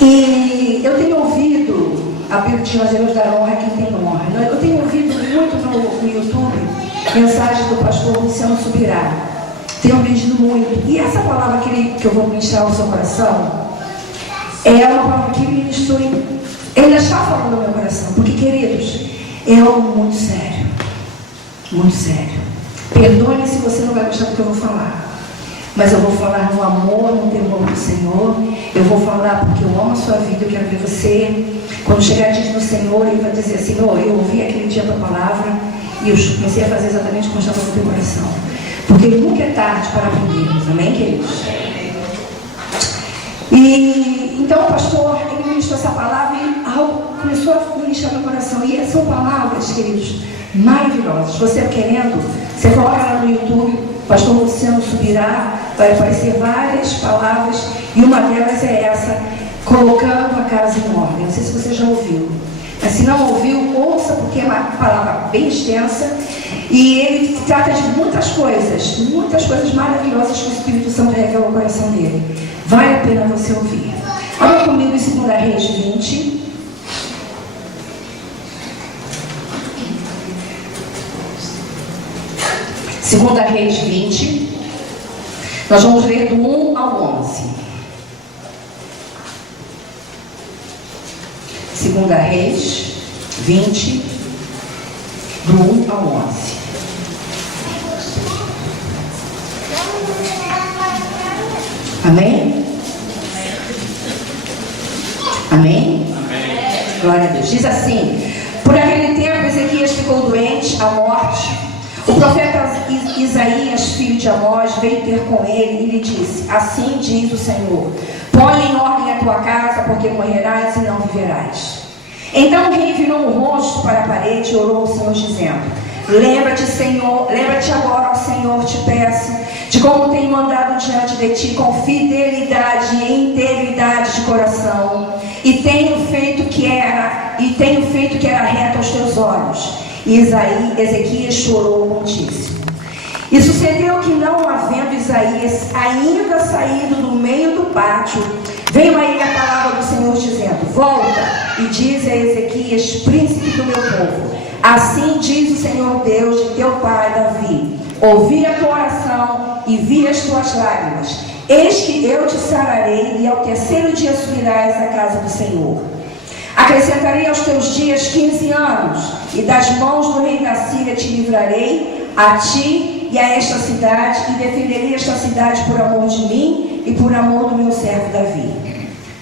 E eu tenho ouvido, a Bíblia diz: nós devemos dar honra a quem tem honra. Eu tenho ouvido muito no YouTube mensagens do pastor Luciano Subirá. Tenho ouvido muito. E essa palavra que eu vou ministrar ao seu coração é uma palavra que me ministrou, ainda está falando no meu coração. Porque, queridos, é algo muito sério. Muito sério. Perdoe-me se você não vai gostar do que eu vou falar. Mas eu vou falar no amor, no temor do Senhor. Eu vou falar porque eu amo a sua vida. Eu quero ver você, quando chegar diante do Senhor, Ele vai dizer: Senhor, eu ouvi aquele dia a tua palavra e eu comecei a fazer exatamente como estava no teu coração. Porque nunca é tarde para aprendermos. Amém, queridos? E então o pastor, ele ministrou essa palavra e algo começou a ministrar no meu coração. E são palavras, queridos, maravilhosas. Você querendo, você coloca lá no YouTube, pastor Luciano Subirá, vai aparecer várias palavras, e uma delas é essa: colocando a casa em ordem. Não sei se você já ouviu, mas se não ouviu, ouça, porque é uma palavra bem extensa, e ele trata de muitas coisas maravilhosas que o Espírito Santo revela ao coração dele. Vale a pena você ouvir. Olha comigo em 2 Reis 20. Segunda Reis 20, nós vamos ler do 1 ao 11. Segunda Reis 20, do 1 ao 11. Amém? Amém? Amém. Glória a Deus. Diz assim: por aquele tempo Ezequias ficou doente, à morte. O profeta Isaías, filho de Amós, veio ter com ele e lhe disse: assim diz o Senhor, põe em ordem a tua casa, porque morrerás e não viverás. Então o rei virou o rosto para a parede e orou ao Senhor, dizendo: lembra-te, Senhor, lembra-te agora, ó Senhor, te peço, de como tenho andado diante de ti com fidelidade e integridade de coração, e tenho feito o que era reto aos teus olhos. E Ezequias chorou muitíssimo. E sucedeu que, não havendo Isaías ainda saído do meio do pátio, veio a ele a palavra do Senhor, dizendo: volta e diz a Ezequias, príncipe do meu povo: assim diz o Senhor Deus de teu pai Davi: ouvi a tua oração e vi as tuas lágrimas. Eis que eu te sararei, e ao terceiro dia subirás à casa do Senhor. Acrescentarei aos teus dias 15 anos, e das mãos do rei da Síria te livrarei, a ti e a esta cidade, e defenderei esta cidade por amor de mim e por amor do meu servo Davi.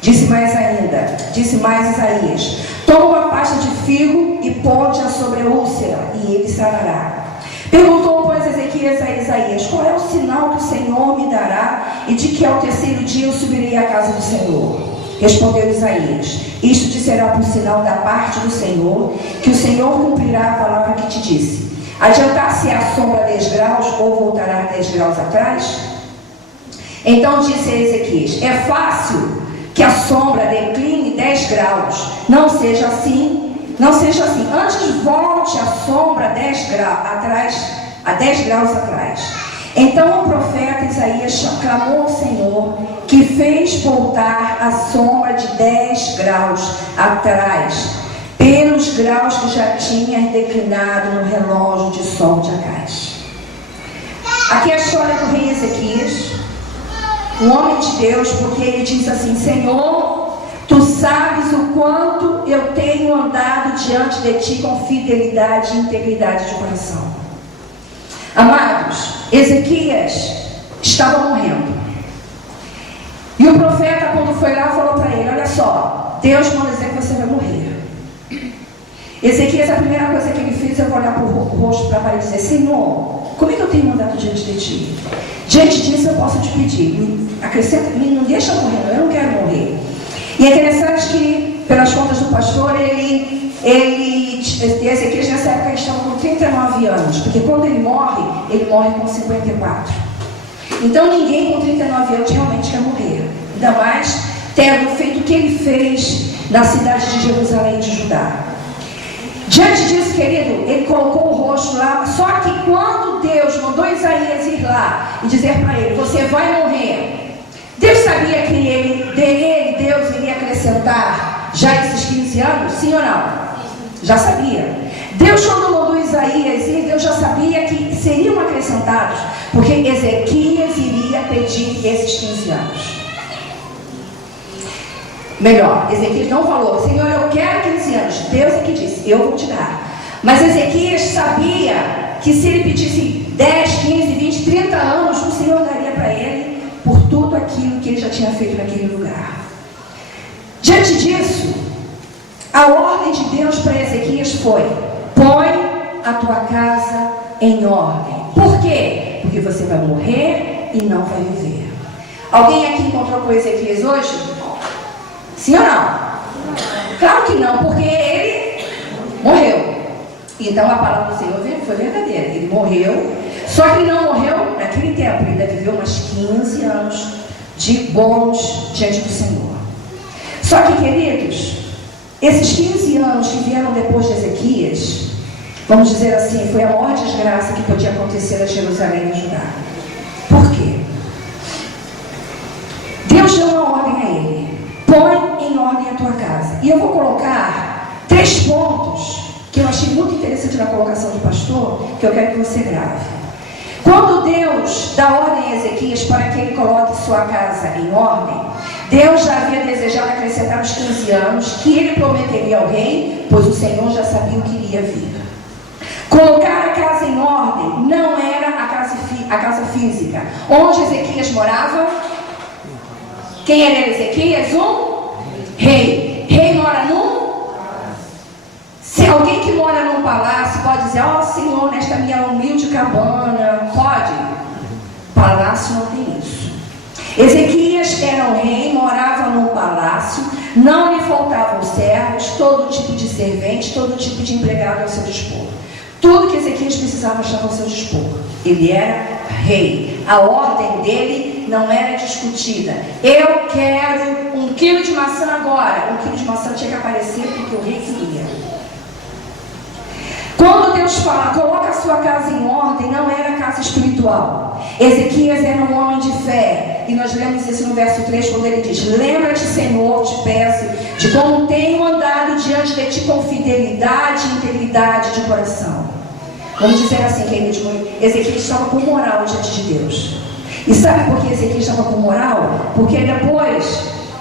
Disse mais Isaías: toma uma pasta de figo e ponte-a sobre a úlcera, e ele sarará. Perguntou, pois, Ezequias a Isaías: qual é o sinal que o Senhor me dará, e de que ao terceiro dia eu subirei à casa do Senhor? Respondeu Isaías: isto te será por sinal da parte do Senhor, que o Senhor cumprirá a palavra que te disse. Adiantar-se a sombra 10 graus, ou voltará 10 graus atrás? Então disse a Ezequias: é fácil que a sombra decline 10 graus. Não seja assim. Antes volte a sombra 10 graus atrás. Então o profeta Isaías clamou ao Senhor, que fez voltar a sombra de 10 graus atrás, pelos graus que já tinha declinado no relógio de sol de Acás. Aqui é a história do rei Ezequias, um homem de Deus, porque ele diz assim: Senhor, tu sabes o quanto eu tenho andado diante de ti com fidelidade e integridade de coração. Amados, Ezequias estava morrendo. E o profeta, quando foi lá, falou para ele: olha só, Deus manda dizer que você vai morrer. Ezequias, a primeira coisa que ele fez é olhar para o rosto para a parede e dizer: Senhor, como é que eu tenho andado diante de ti? Diante disso eu posso te pedir, não deixa eu morrer, eu não quero morrer. E é interessante que, pelas contas do pastor, Ezequias nessa época estava com 39 anos, porque quando ele morre com 54. Então ninguém com 39 anos realmente quer morrer, ainda mais tendo feito o que ele fez na cidade de Jerusalém de Judá. Diante disso, querido, ele colocou o rosto lá. Só que quando Deus mandou Isaías ir lá e dizer para ele: você vai morrer, Deus sabia que Deus iria acrescentar acrescentar já esses 15 anos? Sim ou não? Já sabia. Deus, quando mandou Isaías, Deus já sabia que seriam acrescentados, porque Ezequias iria pedir esses 15 anos. Melhor, Ezequias não falou, Senhor, eu quero 15 anos. Deus é que disse, eu vou te dar. Mas Ezequias sabia que se ele pedisse 10, 15, 20, 30 anos, o Senhor daria para ele por tudo aquilo que ele já tinha feito naquele lugar. Diante disso, a ordem de Deus para Ezequias foi: põe a tua casa em ordem. Por quê? Porque você vai morrer e não vai viver. Alguém aqui encontrou com Ezequias hoje? Sim ou não? Claro que não, porque ele morreu. Então a palavra do Senhor foi verdadeira. Ele morreu, só que ele não morreu naquele tempo. Ele ainda viveu mais 15 anos de bons diante do Senhor. Só que, queridos, esses 15 anos que vieram depois de Ezequias, vamos dizer assim, foi a maior desgraça que podia acontecer a Jerusalém e Judá. Por quê? Deus deu uma ordem a ele: põe em ordem a tua casa. E eu vou colocar 3 pontos que eu achei muito interessante na colocação do pastor, que eu quero que você grave. Quando Deus dá ordem a Ezequias para que ele coloque sua casa em ordem, Deus já havia desejado acrescentar os 15 anos que ele prometeria ao rei, pois o Senhor já sabia o que iria vir. Colocar a casa em ordem não era a casa física. Onde Ezequias morava? Quem era Ezequias? Um rei. Rei mora num? Se alguém que mora num palácio pode dizer: ó Senhor, nesta minha humilde cabana, pode? Palácio não tem isso. Ezequias era um rei, morava num palácio, não lhe faltavam servos, todo tipo de servente, todo tipo de empregado ao seu dispor. Tudo que Ezequias precisava estava ao seu dispor. Ele era rei. A ordem dele não era discutida. Eu quero 1 quilo de maçã agora. 1 quilo de maçã tinha que aparecer porque o rei queria. Quando Deus fala, coloca a sua casa em ordem, não era casa espiritual. Ezequias era um homem de fé. E nós lemos isso no verso 3, quando ele diz: lembra-te, Senhor, te peço, de como tenho andado diante de ti com fidelidade e integridade de coração. Vamos dizer assim, queridos, Ezequias estava com moral diante de Deus. E sabe por que Ezequias estava com moral? Porque depois,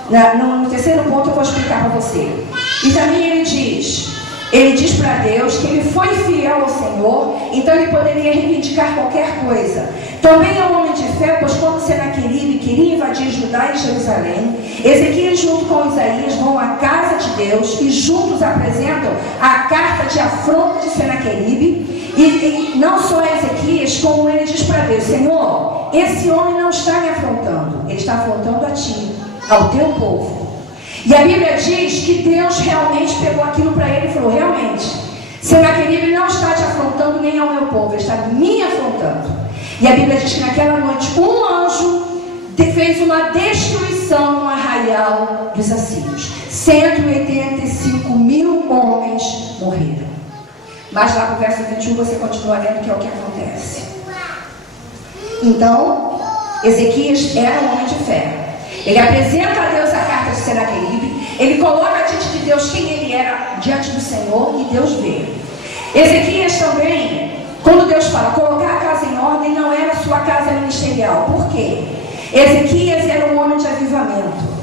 no terceiro ponto, eu vou explicar para você. E também ele diz para Deus que ele foi fiel ao Senhor, então ele poderia reivindicar qualquer coisa. Também é um homem de fé, pois quando Senaqueribe queria invadir Judá e Jerusalém, Ezequias junto com Isaías vão à casa de Deus e juntos apresentam a carta de afronta de Senaqueribe. E não só Ezequias, como ele diz para Deus: Senhor, esse homem não está me afrontando, ele está afrontando a ti, ao teu povo. E a Bíblia diz que Deus realmente pegou aquilo para ele e falou: realmente, Senaqueribe não está te afrontando nem ao meu povo, ele está me afrontando. E a Bíblia diz que naquela noite um anjo fez uma destruição no arraial dos assírios. 185 mil homens morreram. Mas lá no verso 21 você continua lendo, que é o que acontece. Então, Ezequias era um homem de fé. Ele apresenta a Deus a carta de Senaqueribe, ele coloca diante de Deus quem ele era diante do Senhor, e Deus vê. Ezequias também, quando Deus fala colocar a casa em ordem, não era sua casa ministerial. Por quê? Ezequias era um homem de avivamento.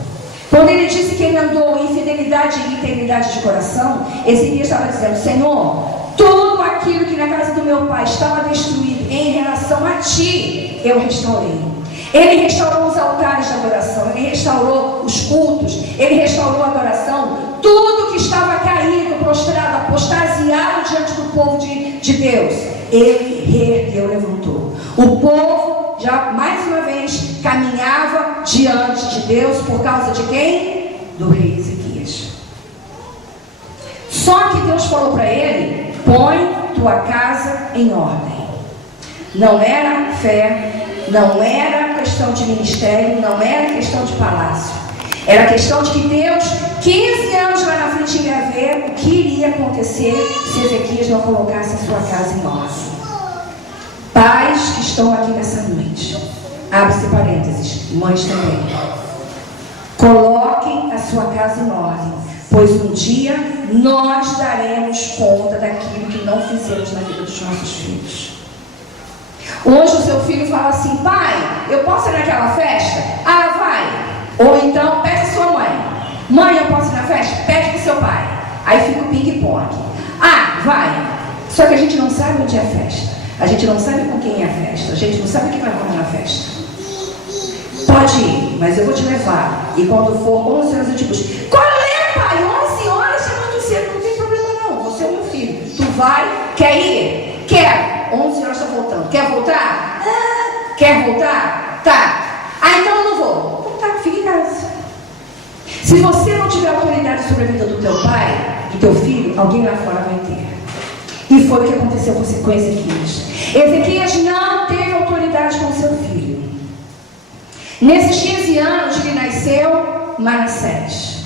Quando ele disse que ele andou em fidelidade e integridade de coração, Ezequias estava dizendo: Senhor, tudo aquilo que na casa do meu pai estava destruído em relação a ti, eu restaurei. Ele restaurou os altares de adoração, ele restaurou os cultos, ele restaurou a adoração. Tudo que estava caído, prostrado, apostasiado diante do povo de Deus, ele reergueu, levantou. O povo, já mais uma vez, caminhava diante de Deus por causa de quem? Do rei Ezequias. Só que Deus falou para ele: põe tua casa em ordem. Não era fé, não era questão de ministério, não era questão de palácio. Era questão de que Deus, 15 anos lá na frente, iria ver o que iria acontecer se Ezequias não colocasse a sua casa em ordem. Pais que estão aqui nessa noite, abre-se parênteses, mães também, coloquem a sua casa casa em ordem, pois um dia nós daremos conta daquilo que não fizemos na vida dos nossos filhos. Hoje o seu filho fala assim: pai, eu posso ir naquela festa? Ah, vai. Ou então pede a sua mãe: mãe, eu posso ir na festa? Pede para o seu pai. Aí fica o ping-pong. Ah, vai. Só que a gente não sabe onde é a festa, a gente não sabe com quem é a festa, a gente não sabe o que vai rolar na festa. Pode ir, mas eu vou te levar. E quando for 11 horas eu te busco. Qual é, pai? 11 horas é muito cedo. Não tem problema não, você é meu filho. Tu vai, quer ir? Quer. 11 horas está voltando. Quer voltar? Ah, quer voltar? Tá. Ah, então eu não vou. Então tá, fica em casa. Se você não tiver autoridade sobre a vida do teu pai, do teu filho, alguém lá fora vai ter. E foi o que aconteceu com Ezequias. Ezequias não teve autoridade com seu filho. Nesses 15 anos lhe nasceu Manassés.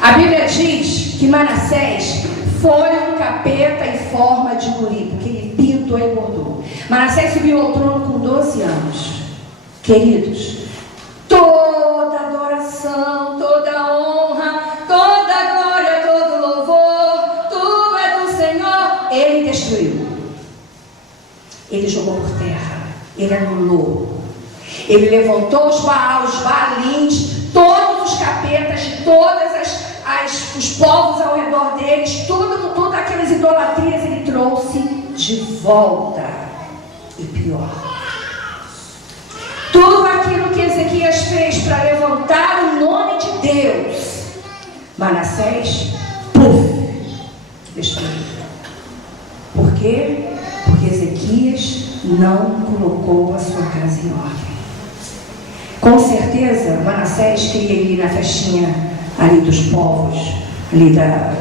A Bíblia diz que Manassés foi um capeta em forma de guri, porque ele pintou e bordou. Manassés subiu ao trono com 12 anos. Queridos, toda adoração, toda honra, toda glória, todo louvor, tudo é do Senhor. Ele destruiu. Ele jogou por terra. Ele anulou. Ele levantou os Baal, os Baalins, todos os capetas de todas os povos ao redor deles, todas aquelas idolatrias ele trouxe de volta. E pior, tudo aquilo que Ezequias fez para levantar o nome de Deus, Manassés, destruiu. Por quê? Porque Ezequias não colocou a sua casa em ordem. Com certeza, Manassés queria ir na festinha ali dos povos, ali da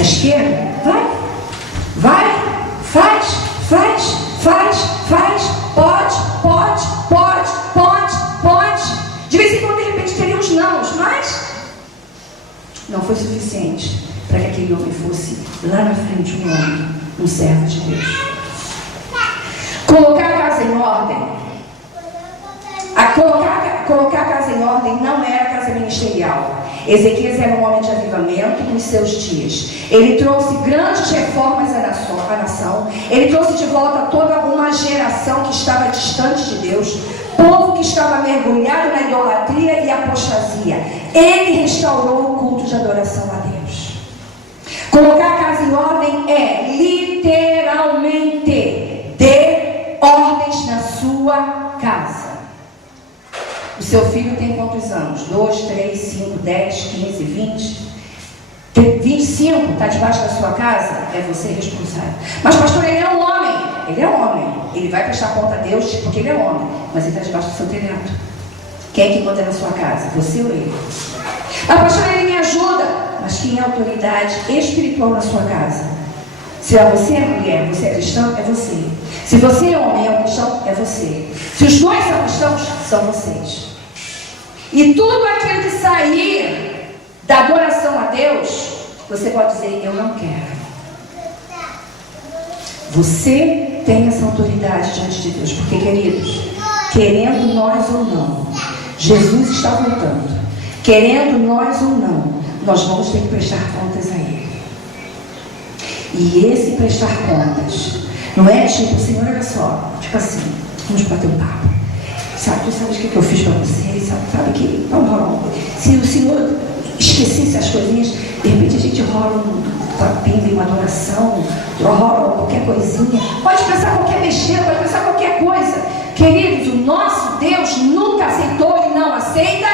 esquerda. Vai, faz, pode. De vez em quando, de repente, teria uns nãos, mas não foi suficiente para que aquele homem fosse lá na frente um homem, um servo de Deus. Colocar a casa em ordem. Colocar a casa em ordem não era casa ministerial. Ezequias era um homem de avivamento nos seus dias. Ele trouxe grandes reformas à nação. Ele trouxe de volta toda uma geração que estava distante de Deus, povo que estava mergulhado na idolatria e apostasia. Ele restaurou o culto de adoração a Deus. Colocar a casa em ordem é literalmente dê ordens na sua casa. O seu filho tem quantos anos? 2, 3, 5, 10, 15, 20? 25 está debaixo da sua casa? É você responsável. Mas pastor, ele é um homem. Ele é um homem. Ele vai prestar conta a Deus porque ele é homem. Mas ele está debaixo do seu telhado. Quem é que manda na sua casa? Você ou ele? Mas pastor, ele me ajuda. Mas quem é a autoridade espiritual na sua casa? Se você é mulher, você é cristão, é você. Se você é homem, é um cristão, é você. Se os dois são cristãos, são vocês. E tudo aquilo que sair da adoração a Deus, você pode dizer: eu não quero. Você tem essa autoridade diante de Deus. Porque, queridos, querendo nós ou não, Jesus está voltando. Querendo nós ou não, nós vamos ter que prestar contas a Ele. E esse prestar contas não é tipo: Senhor, olha só, tipo assim, vamos bater um papo. Sabe, tu sabes o que eu fiz para você? Sabe que não rola. Se o Senhor esquecesse as coisinhas, de repente a gente rola um papinho, uma adoração, rola qualquer coisinha. Pode pensar qualquer besteira, pode pensar qualquer coisa. Queridos, o nosso Deus nunca aceitou e não aceita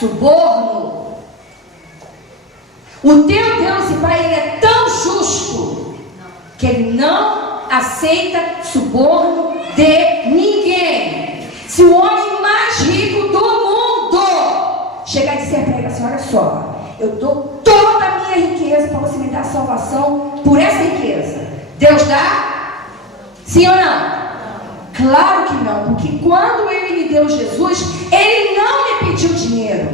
suborno. O teu Deus e Pai, Ele é tão justo que Ele não aceita suborno de ninguém. Se o homem mais rico do mundo chegar e dizer para ele assim: olha só, eu dou toda a minha riqueza para você me dar salvação por essa riqueza, Deus dá? Sim ou não? Claro que não, porque quando Ele me deu Jesus, Ele não me pediu dinheiro.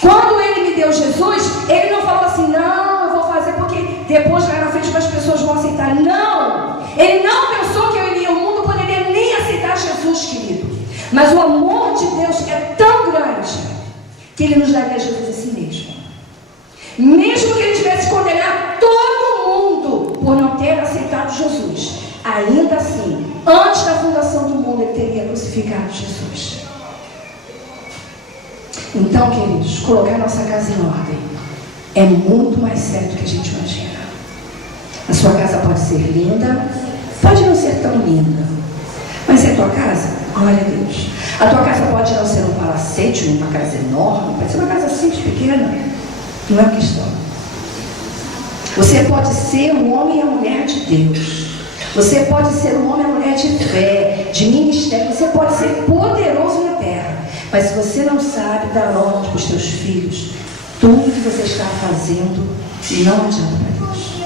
Quando Ele me deu Jesus, Ele não falou assim: não, eu vou fazer porque depois lá na frente as pessoas vão aceitar. Não, Ele não pensou que eu iria ao mundo, poderia nem aceitar Jesus, querido. Mas o amor de Deus é tão grande que Ele nos daria Jesus a si mesmo. crucificado Jesus. Então, queridos, colocar nossa casa em ordem é muito mais sério do que a gente imagina. A sua casa pode ser linda, pode não ser tão linda, mas é a tua casa, glória a Deus. A tua casa pode não ser um palacete, uma casa enorme, pode ser uma casa simples, pequena, não é questão. Você pode ser um homem e a mulher de Deus. Você pode ser um homem e a mulher de fé, de ministério. Você pode ser poderoso na terra. Mas se você não sabe dar ordem para os teus filhos, tudo que você está fazendo não adianta para Deus.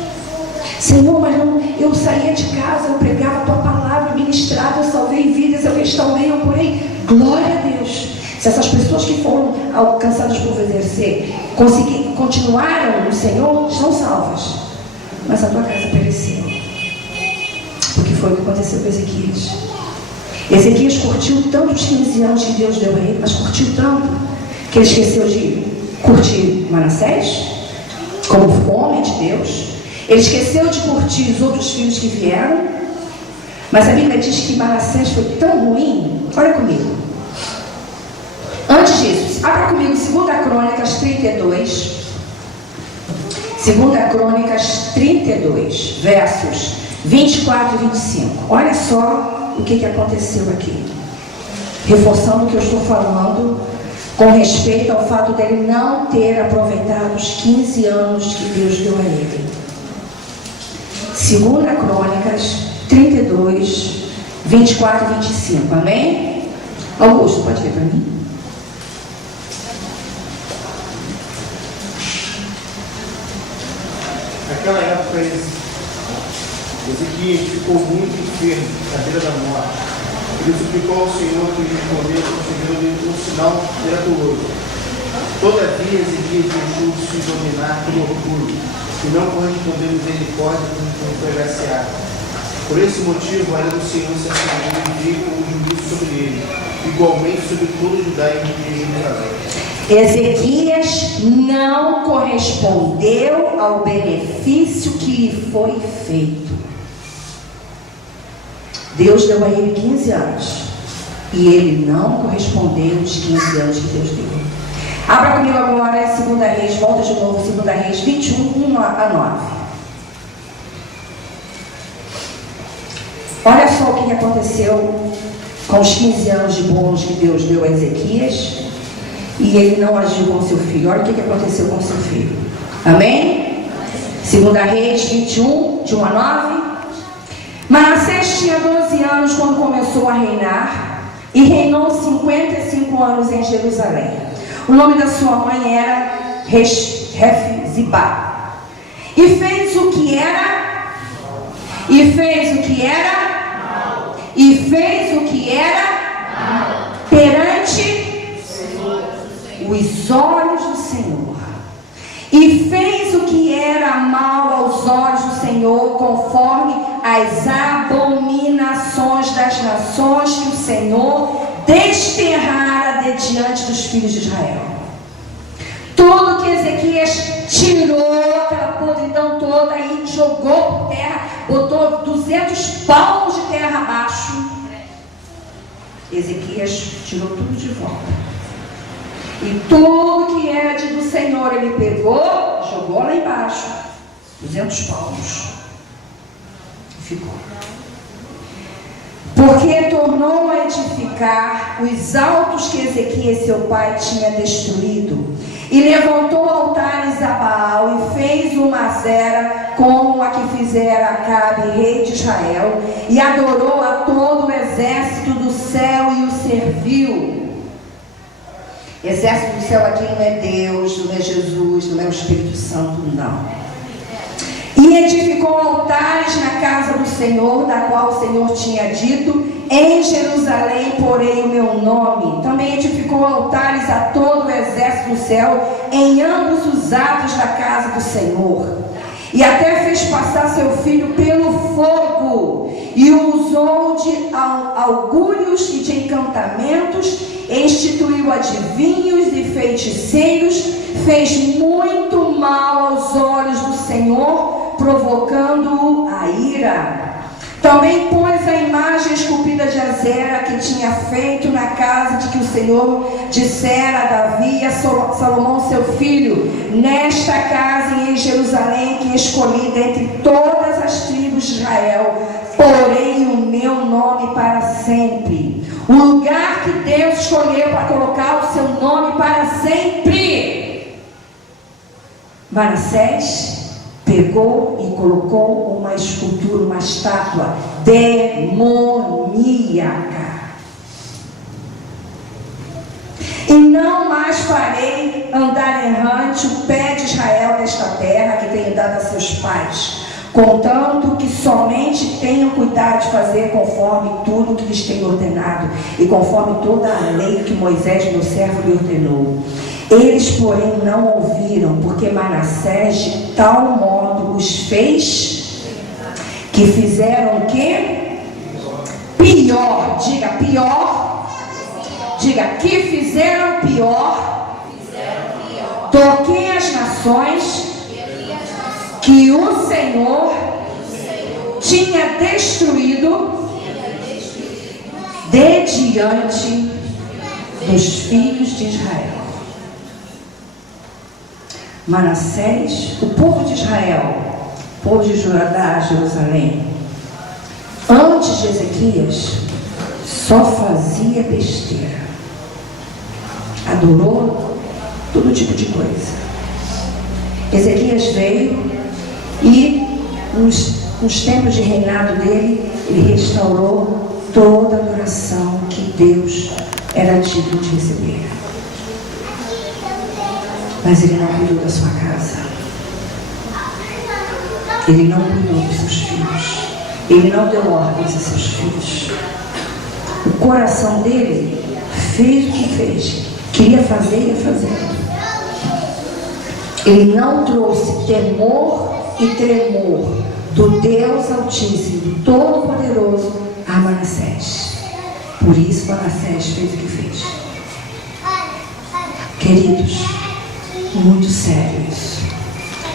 Senhor, mas não, eu saía de casa, eu pregava a tua palavra, eu ministrava, eu salvei vidas, eu restaurei, eu curei. Glória a Deus. Se essas pessoas que foram alcançadas por VDC continuaram no Senhor, estão salvas. Mas a tua casa pereceu. Porque foi o que aconteceu com Ezequias. Ezequias curtiu tanto os 15 anos que Deus deu a ele, mas curtiu tanto que ele esqueceu de curtir Manassés como homem de Deus. Ele esqueceu de curtir os outros filhos que vieram. Mas a Bíblia diz que Manassés foi tão ruim. Olha comigo. Antes disso, abra comigo 2 Crônicas 32. 2 Crônicas 32, versos 24 e 25. Olha só o que aconteceu aqui. Reforçando o que eu estou falando com respeito ao fato dele não ter aproveitado os 15 anos que Deus deu a ele. 2 Crônicas 32, 24 e 25. Amém? Augusto, pode ver para mim? Naquela época, Ezequias ficou muito enfermo, à beira da morte. Ele suplicou ao Senhor que lhe respondesse, concedendo-lhe um sinal miraculoso. Todavia, Ezequias deixou-se dominar pelo orgulho, e não correspondeu misericórdia com quem foi agraciado. Por esse motivo, a ira do Senhor se acendeu e veio com o juízo sobre ele, igualmente sobre todo o Judá e Jerusalém. Ezequias não correspondeu ao benefício que lhe foi feito. Deus deu a ele 15 anos e ele não correspondeu aos 15 anos que Deus deu. Abra comigo agora 2 Reis, volta de novo, 2 Reis 21, 1 a 9. Olha só o que aconteceu com os 15 anos de bônus que Deus deu a Ezequias. E ele não agiu com seu filho. Olha o que aconteceu com seu filho. Amém? 2 Reis 21, de 1 a 9. Manassés tinha 12 anos quando começou a reinar, e reinou 55 anos em Jerusalém. O nome da sua mãe era Hefzibá. E fez o que era, e fez o que era, e fez o que era perante os olhos do Senhor, e fez o que era mal aos olhos do Senhor, conforme as abominações das nações que o Senhor desterrara de diante dos filhos de Israel. Tudo que Ezequias tirou, aquela podridão toda e jogou por terra, botou 200 palmos de terra abaixo. Ezequias tirou tudo de volta. E tudo que era do Senhor ele pegou, jogou lá embaixo, 200 palmos, e ficou. Porque tornou a edificar os altos que Ezequias seu pai tinha destruído, e levantou altares a Baal, e fez uma Asera, como a que fizera Acabe, rei de Israel, e adorou a todo o exército do céu e o serviu. Exército do céu aqui não é Deus, não é Jesus, não é o Espírito Santo, não. E edificou altares na casa do Senhor, da qual o Senhor tinha dito: em Jerusalém porei o meu nome. Também edificou altares a todo o exército do céu, em ambos os atos da casa do Senhor. E até fez passar seu filho pelo fogo, e usou de augúrios e de encantamentos, instituiu adivinhos e feiticeiros, fez muito mal aos olhos do Senhor, provocando-o a ira. Também pôs a imagem esculpida de Azera que tinha feito na casa de que o Senhor dissera a Davi e a Salomão seu filho, nesta casa e em Jerusalém que escolhi dentre todas as tribos de Israel, porém o meu nome para sempre. O lugar que Deus escolheu para colocar o seu nome para sempre. Manassés pegou e colocou uma escultura, uma estátua demoníaca. E não mais farei andar errante o pé de Israel nesta terra que tenho dado a seus pais, contanto que somente tenham cuidado de fazer conforme tudo que lhes tenho ordenado, e conforme toda a lei que Moisés, meu servo, lhe ordenou. Eles, porém, não ouviram, porque Manassés de tal modo os fez, que fizeram o quê? Pior, diga pior, diga que fizeram pior do que as nações que o Senhor tinha destruído de diante dos filhos de Israel. Manassés, o povo de Israel, o povo de Judá, Jerusalém, antes de Ezequias, só fazia besteira, adorou todo tipo de coisa. Ezequias veio e nos tempos de reinado dele, ele restaurou toda a adoração que Deus era digno de receber. Mas ele não cuidou da sua casa. Ele não cuidou dos seus filhos. Ele não deu ordens a seus filhos. O coração dele fez o que fez. Queria fazer, ia fazer. Ele não trouxe temor e tremor do Deus Altíssimo, Todo-Poderoso, a Manassés. Por isso Manassés fez o que fez. Queridos, muito sério isso.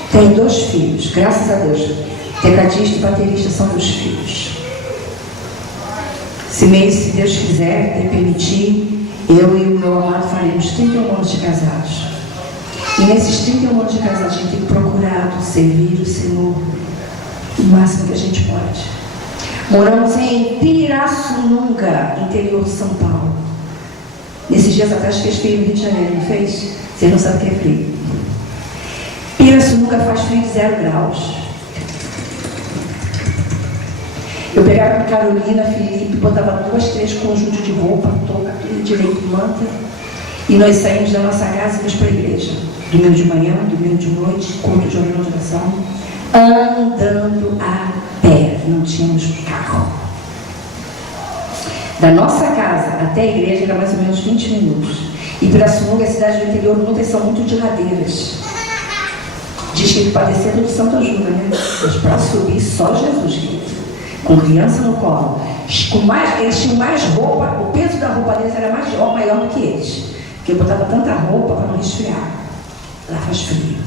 Tenho 2 filhos, graças a Deus. Tecladista e baterista são 2 filhos. Se Deus quiser, e permitir, eu e o meu amado faremos 31 anos de casados. E nesses 31 anos de casados, a gente tem procurado servir o Senhor o máximo que a gente pode. Moramos em Pirassununga, interior de São Paulo. Nesses dias atrás fez frio no Rio de Janeiro, não fez? Você não sabe o que é frio. Pirassununga faz frio de 0 graus. Eu pegava com Carolina, Felipe, botava 2, 3 conjuntos de roupa, touca, tudo direito, manta, e nós saímos da nossa casa e íamos para a igreja. Domingo de manhã, domingo de noite, culto de oração, andando a pé, não tínhamos carro. Da nossa casa até a igreja era mais ou menos 20 minutos. E Pirassununga, a cidade do interior, muitas são muito de ladeiras. Diz que ele padecia do santo ajuda, né? Mas para subir, só Jesus, querido. Com criança no colo. Eles tinham mais roupa, o peso da roupa deles era maior do que eles. Porque eu botava tanta roupa para não resfriar. Lá faz frio.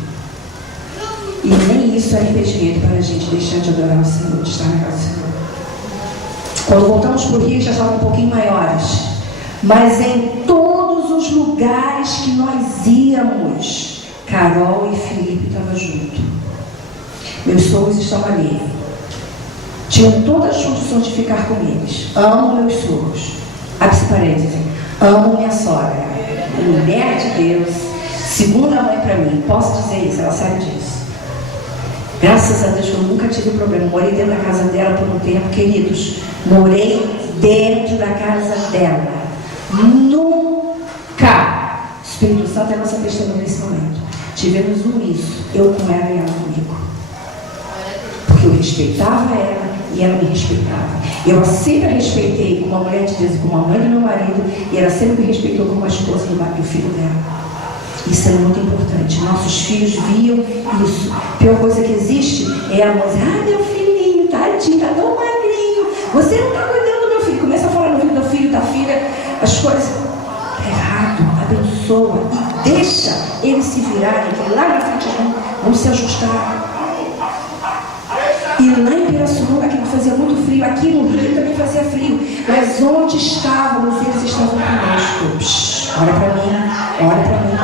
E nem isso é impedimento para a gente deixar de adorar o Senhor, de estar na casa do Senhor. Quando voltamos para o Rio, já estavam um pouquinho maiores. Mas em todos os lugares que nós íamos, Carol e Felipe estavam juntos. Meus sogros estão ali. Tinham todas as condições de ficar com eles. Amo meus sogros. Abre-se parênteses. Amo minha sogra. Mulher de Deus. Segunda mãe para mim. Posso dizer isso, ela sabe disso. Graças a Deus que eu nunca tive problema. Morei dentro da casa dela por um tempo, queridos. Morei dentro da casa dela. Nunca. O Espírito Santo é nossa testemunha nesse momento. Tivemos isso. Eu com ela e ela comigo. Porque eu respeitava ela e ela me respeitava. Eu sempre a respeitei como uma mulher de Deus e como uma mãe do meu marido. E ela sempre me respeitou como uma esposa do filho dela. Isso é muito importante. Nossos filhos viam isso. A pior coisa que existe é ela dizer: meu filhinho, tadinho, tá tão magrinho. Você não está cuidando do meu filho. Começa a falar no filho do filho, da filha, as coisas. É errado. Abençoa e deixa eles se virarem, que lá na frente vão se ajustar. E lá em Pirassununga, que fazia muito frio, aqui no Rio também porque fazia frio. Mas onde estávamos, eles estavam conosco. Psh, olha para mim, olha para mim.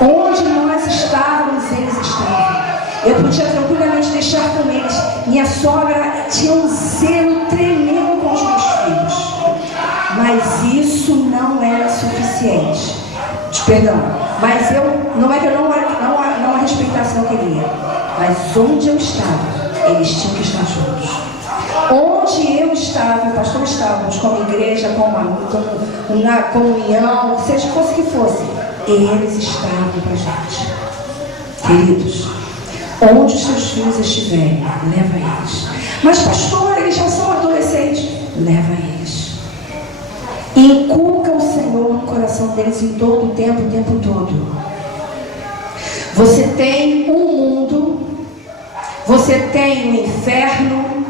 Onde nós estávamos, eles estavam. Eu podia tranquilamente deixar com eles. Minha sogra tinha um zelo tremendo com os meus filhos. Mas isso não era suficiente. Perdão, mas não é que eu não respeitasse, não queria. Mas onde eu estava, eles tinham que estar juntos. Onde eu estava, o pastor estávamos como igreja, na comunhão, seja fosse que fosse, eles estavam com a gente. Queridos, onde os seus filhos estiverem, leva eles. Mas pastor, eles já são adolescentes, leva eles. Inculca o Senhor no coração deles em todo o tempo todo. Você tem um mundo, você tem um inferno,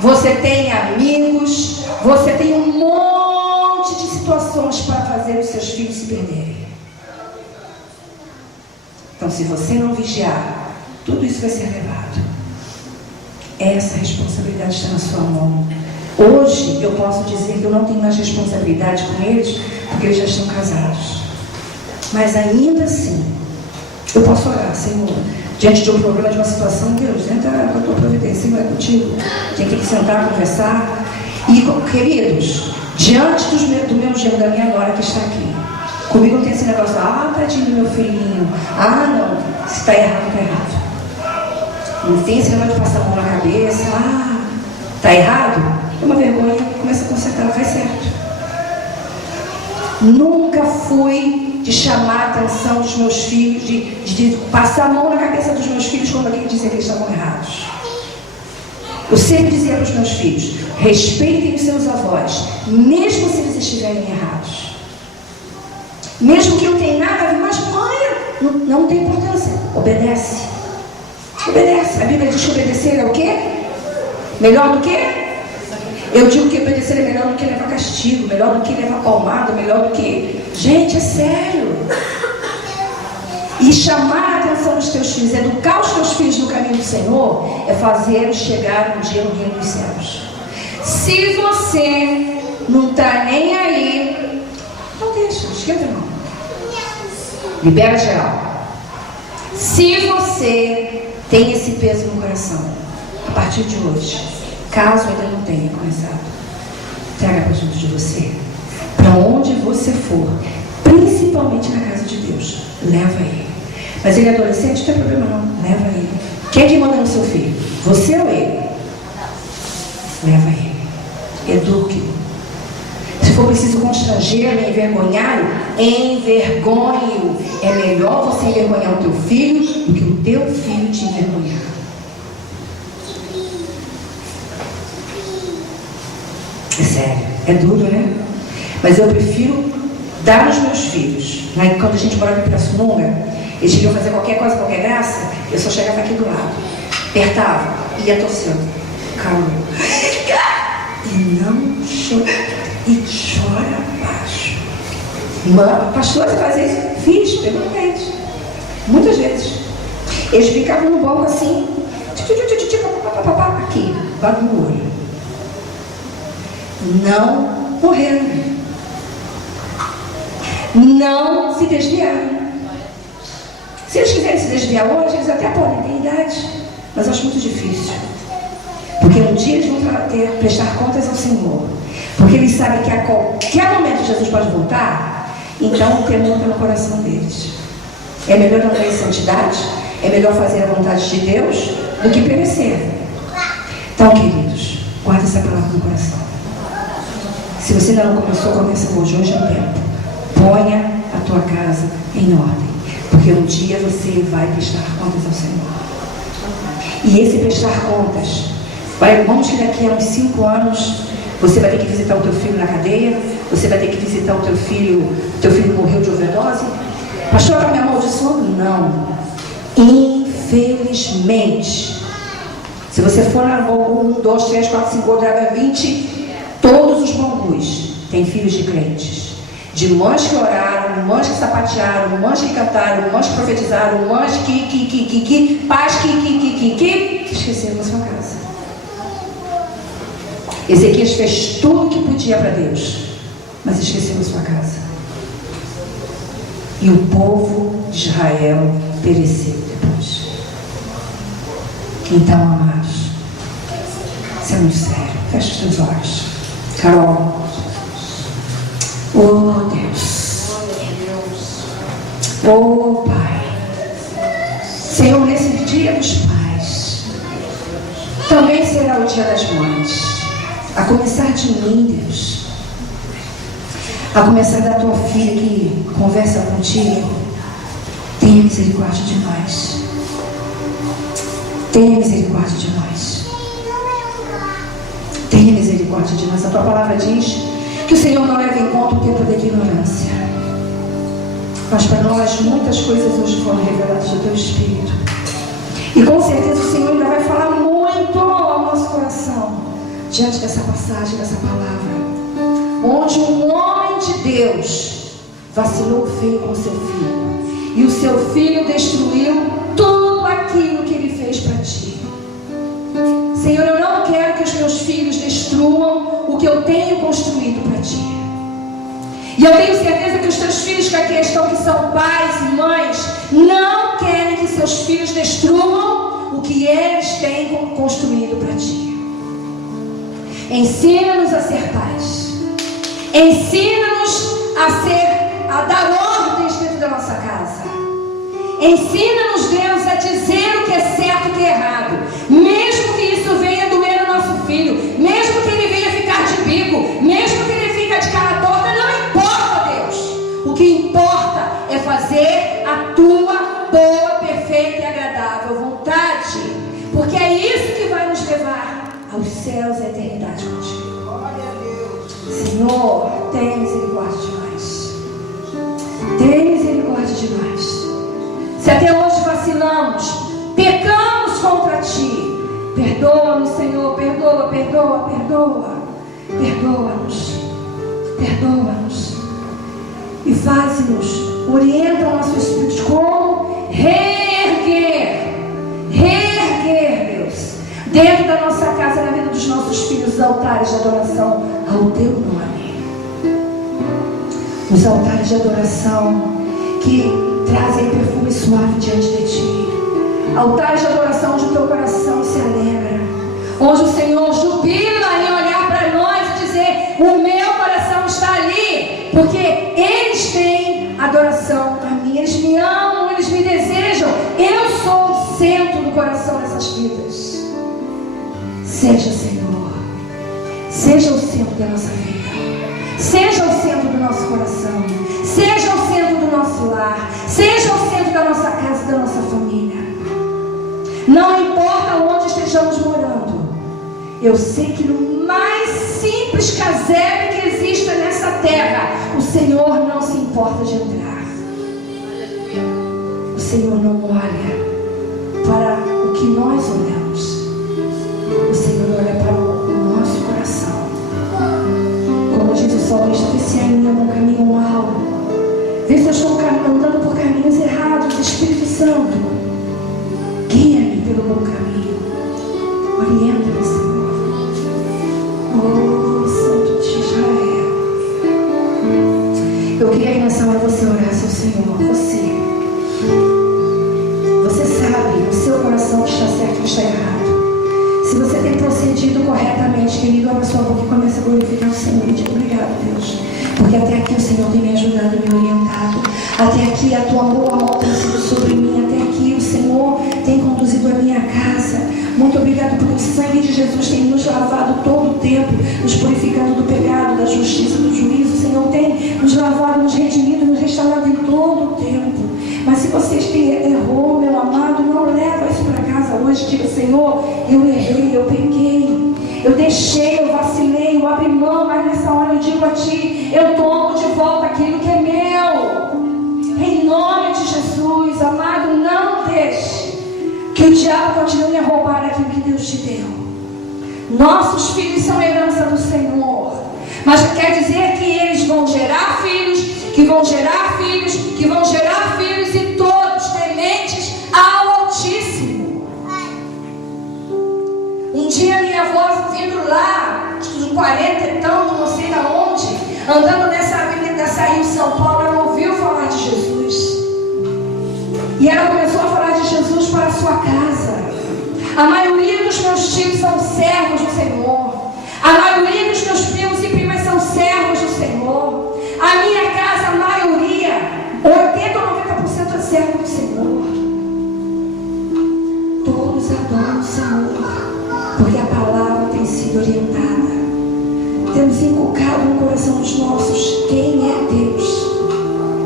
você tem amigos, você tem um monte de situações para fazer os seus filhos se perderem. Então, se você não vigiar, tudo isso vai ser levado. Essa responsabilidade está na sua mão. Hoje eu posso dizer que eu não tenho mais responsabilidade com eles, porque eles já estão casados. Mas ainda assim, eu posso orar, Senhor, diante de um problema, de uma situação, Deus, entra com a tua providência, vai contigo. Tem que sentar, conversar. E, queridos, diante do meu genro, da minha nora que está aqui, comigo não tem esse negócio, tadinho do meu filhinho, não, se está errado, está errado. Não tem esse negócio de passar a mão na cabeça, está errado? É uma vergonha, começa a consertar, faz certo. Nunca fui de chamar a atenção dos meus filhos, de passar a mão na cabeça dos meus filhos quando alguém dizia que eles estavam errados. Eu sempre dizia para os meus filhos, respeitem os seus avós, mesmo se eles estiverem errados. Mesmo que não tenha nada a ver, mas mãe, não tem importância, obedece. Obedece. A Bíblia diz que obedecer é o quê? Melhor do que? Eu digo que obedecer é melhor do que levar castigo, melhor do que levar palmada, melhor do que... Gente, é sério. E chamar a atenção dos teus filhos, educar os teus filhos no caminho do Senhor, é fazê-los chegar um dia no reino dos céus. Se você não está nem aí, não deixa, esquenta não. Libera geral. Se você tem esse peso no coração, a partir de hoje, caso ainda não tenha começado, traga para junto de você, para onde você for, principalmente na casa de Deus, leva ele. Mas ele é adolescente, não tem problema não, leva ele. Quem é que manda no seu filho? Você ou ele? Leva ele, eduque-o. Se for preciso constrangê-lo, envergonhá-lo, envergonhe-o. É melhor você envergonhar o teu filho do que o teu filho te envergonhar. É sério, é duro, né? Mas eu prefiro dar aos meus filhos. Quando a gente morava em Pirassununga, eles queriam fazer qualquer coisa, qualquer graça, eu só chegava aqui do lado, apertava, ia torcendo. Calma. E não chora. E chora baixo. Pastor, você fazia isso? Fiz, perguntei. Muitas vezes. Eles ficavam no banco assim, aqui, embaixo do olho. Não morreram. Não se desviaram. Se eles quiserem se desviar hoje, eles até podem ter idade, mas acho muito difícil. Porque um dia eles vão prestar contas ao Senhor. Porque eles sabem que a qualquer momento Jesus pode voltar. Então o temor está no coração deles. É melhor andar em santidade, é melhor fazer a vontade de Deus do que perecer. Então, queridos, guarda essa palavra no coração. Se você ainda não começou, começa hoje. Hoje é o tempo. Ponha a tua casa em ordem. Porque um dia você vai prestar contas ao Senhor. E esse prestar contas, vamos que daqui a uns 5 anos, você vai ter que visitar o teu filho na cadeia, você vai ter que visitar o teu filho morreu de overdose. Pastor, está me amaldiçoando? Não. Infelizmente, se você for na 1, 2, 3, 4, 5, 20, todos os bambus têm filhos de crentes. De mães que oraram, mães que sapatearam, mães que cantaram, mães que profetizaram, mães pais que esqueceram da sua casa. Ezequias fez tudo o que podia para Deus, mas esqueceu a sua casa. E o povo de Israel pereceu depois. Então, amados, isso é muito sério. Feche os teus olhos. Carol. Oh, Deus. Oh, Pai. Senhor, nesse dia dos pais, também será o dia das mães. A começar de mim, Deus. A começar da tua filha que conversa contigo. Tenha misericórdia de nós. Tenha misericórdia de nós. Tenha misericórdia de nós. A tua palavra diz que o Senhor não leva em conta o tempo da ignorância. Mas para nós muitas coisas hoje foram reveladas do teu Espírito. E com certeza o Senhor ainda vai falar muito ao nosso coração diante dessa passagem, dessa palavra. Onde um homem de Deus vacilou feio com seu filho. E o seu filho destruiu tudo aquilo que ele fez para ti. Senhor, eu não quero que os meus filhos destruam o que eu tenho construído para ti. E eu tenho certeza que os teus filhos que aqui estão, que são pais e mães, não querem que seus filhos destruam o que eles têm construído para ti. Ensina-nos a ser pais. Ensina-nos a dar ordens dentro da nossa casa. Ensina-nos, Deus, a dizer o que é certo e o que é errado. Mesmo que isso venha doer no nosso filho, mesmo que ele venha ficar de bico, mesmo que ele fique de cara torta, não importa, Deus. O que importa é fazer a tua boa, perfeita e agradável vontade. Porque é isso que vai nos levar aos céus e à eternidade contigo. Senhor, tenha misericórdia de nós. Tenha misericórdia de nós. Se até hoje vacilamos, pecamos contra ti, perdoa-nos, Senhor, perdoa. Perdoa-nos. Perdoa-nos. E faz-nos, orienta o nosso espírito de como reerguer, Deus, dentro da nossa casa, na vida dos nossos filhos, os altares de adoração ao teu nome. Os altares de adoração que trazem perfume suave diante de ti. Altares de adoração onde o teu coração se alegra, onde o Senhor jubila em olhar para nós e dizer: o meu coração está ali, porque eles têm adoração a mim, eles me amam, eles me desejam. Eu sou o centro do coração dessas vidas. Seja, Senhor, seja o centro da nossa vida, seja o centro do nosso coração, seja o centro do nosso lar, seja o centro da nossa casa e da nossa família. Não importa onde estejamos morando, eu sei que no mais simples casebre que exista nessa terra, o Senhor não se importa de entrar. O Senhor não olha para o que nós olhamos. O Senhor olha para o nosso coração. Como diz o salmista: vê se ainda no caminho mau, vê se eu estou andando por caminhos errados. Espírito Santo, guia-me pelo bom caminho, orienta-me, Senhor. Oh, Santo de Israel, eu queria que nessa hora você orasse ao Senhor. Você sabe no seu coração que está certo e que está errado. Se você tem procedido corretamente, querido, abra sua boca e comece a glorificar o Senhor e diga: obrigado, Deus, porque até aqui o Senhor tem me ajudado e me orientado. Até aqui a tua boa mão tem sido sobre mim. Até aqui o Senhor tem conduzido a minha casa. Muito obrigado, porque o sangue de Jesus tem nos lavado todo o tempo, nos purificando do pecado, da justiça, do juízo. O Senhor tem nos lavado, nos redimido, nos restaurado em todo o tempo. Mas se você errou, meu amado, não leva isso para casa hoje. Diga: Senhor, eu errei, eu pequei, eu deixei, eu vacilei, eu abri mão, mas nessa hora eu digo a ti: eu tomo de volta aquilo que é meu. Em nome de Jesus, amado, não deixe que o diabo continue a roubar aquilo que Deus te deu. Nossos filhos são herança do Senhor, mas quer dizer que eles vão gerar filhos, que vão gerar filhos, que vão gerar filhos, e todos tementes ao Altíssimo. Um dia minha avó vindo lá 40 e tanto, não sei da onde, andando nessa avenida, nessa Rio São Paulo, ela ouviu falar de Jesus. E ela começou a falar de Jesus para a sua casa. A maioria dos meus tios são servos do Senhor. A maioria dos meus primos e primas são servos do Senhor. A minha casa, a maioria, 80 ou 90% é servo do Senhor. Todos adoram o Senhor, porque a palavra tem sido orientada. Temos inculcado no coração dos nossos quem é Deus.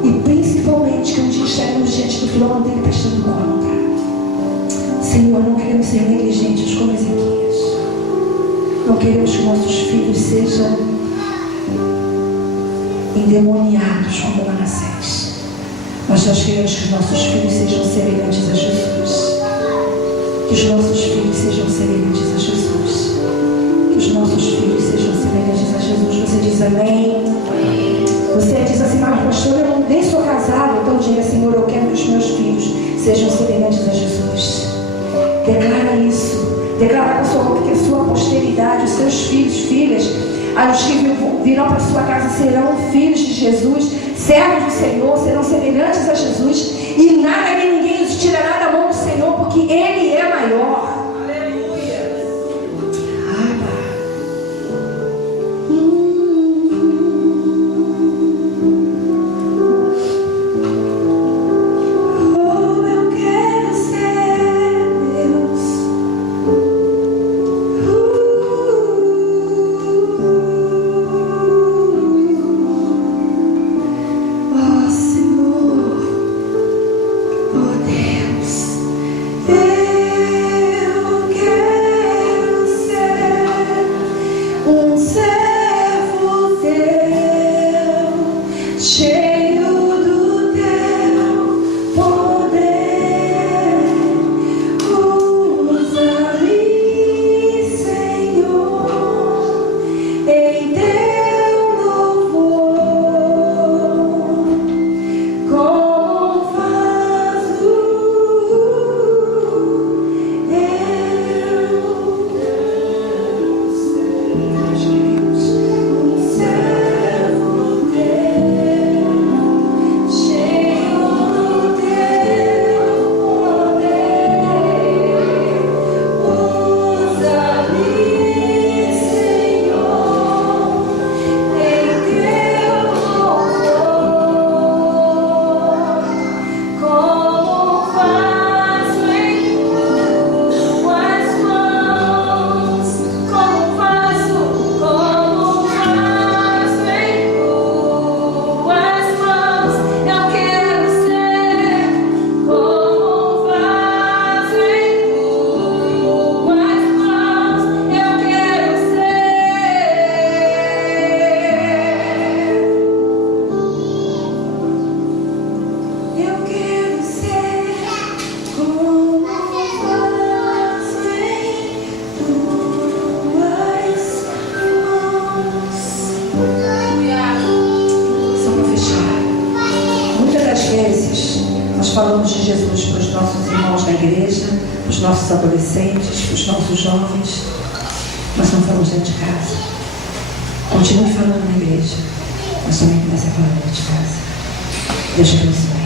E principalmente que um dia estaremos diante do trono dele prestando conta. Senhor, não queremos ser negligentes como Ezequias. Não queremos que nossos filhos sejam endemoniados como Manassés. Mas nós queremos que os nossos filhos sejam semelhantes a Jesus. Que os nossos filhos sejam semelhantes a Jesus. Que os nossos filhos sejam semelhantes a Jesus. Você diz amém? Você diz assim, mas pastor, eu nem sou casado. Então diga, Senhor, eu quero que os meus filhos sejam semelhantes a Jesus. Declara isso. Declara que a sua posteridade, os seus filhos, filhas, os que virão para a sua casa serão filhos de Jesus, servos do Senhor, serão semelhantes a Jesus, e nada nem ninguém os tirará da mão do Senhor, porque Ele é maior. Aleluia. Eu quero ser Deus. Falamos de Jesus para os nossos irmãos na igreja, para os nossos adolescentes, para os nossos jovens, mas não falamos dentro de casa. Continue falando na igreja, mas também comece a falar dentro de casa. Deus abençoe.